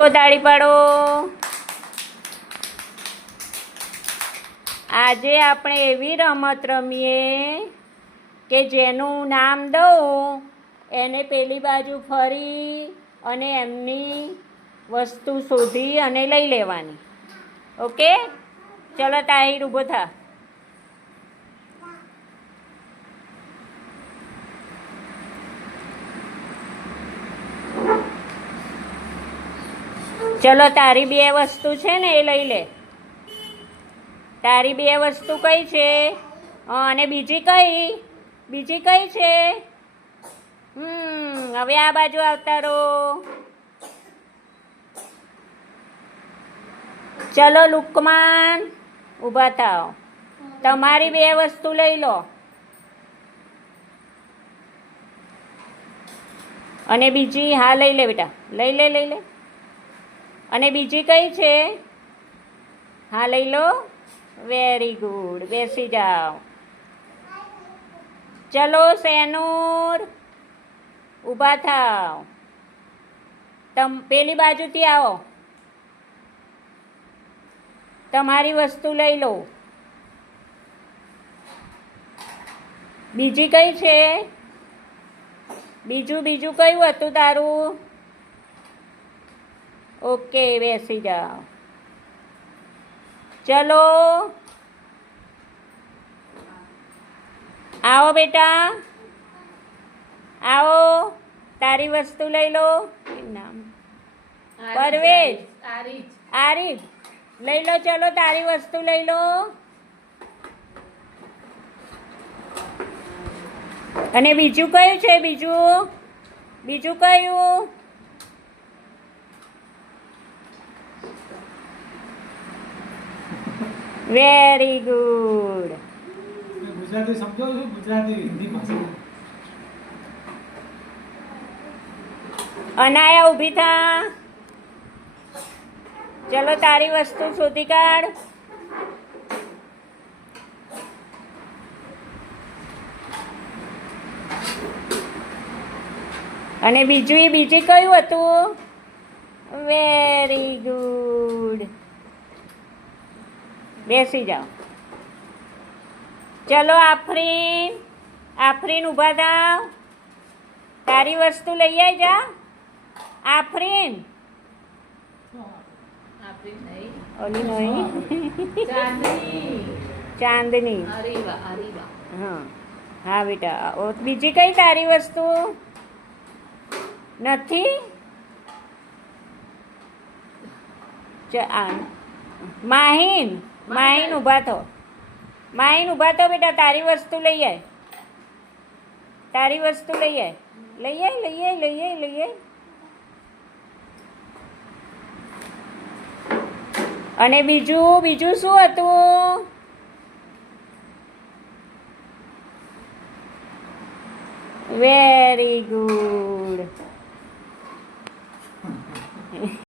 તાળી પાડો. આજે આપણે એવી રમત રમીએ કે જેનું નામ દઉં એને પેલી બાજુ ફરી અને એમની વસ્તુ શોધી અને લઈ લેવાની. ઓકે, ચલો તાહિર ઊભો થા. ચલો તારી બે વસ્તુ છે ને એ લઈ લે. તારી બે વસ્તુ કઈ છે અને બીજી કઈ છે? હવે આ બાજુ આવતા રહો. ચલો લુકમાન ઊભા થાઓ. તમારી બે વસ્તુ લઈ લો અને બીજી હા લઈ લે બેટા, લઈ લે. અને બીજી કઈ છે? હા લઈ લો. વેરી ગુડ, બેસી જાઓ. ચલો સેનુર ઊભા થાઓ. પેલી બાજુથી આવો. તમારી વસ્તુ લઈ લો. બીજી કઈ છે? બીજું કયું હતું તારું? ઓકે, બેસી જાઓ. ચલો આવો બેટા, આવો. તારી વસ્તુ લઈ લો. નામ પરવેજ, આરિફ લઈ લો. ચલો તારી વસ્તુ લઈ લો. અને બીજું કયું છે? બીજું કયું? Very good. ગુજરાતી સમજો છો? ગુજરાતી હિન્દી ભાષા. અનાયા ઊભી થા. ચલો તારી વસ્તુ શોધી કાઢ. અને બીજી કયું હતું? Very good. બેસી જાઓ. ચલો આફરીન ઊભા થાવ. તારી વસ્તુ લઈ આવી જા. આફરીન ઓલી નહીં, ચાંદની. હા બેટા. બીજી કઈ તારી વસ્તુ નથી? માહિન ઊભા થો. બેટા, તારી વસ્તુ લઈ આય. લઈ આય. અને બીજું શું હતું? Very good.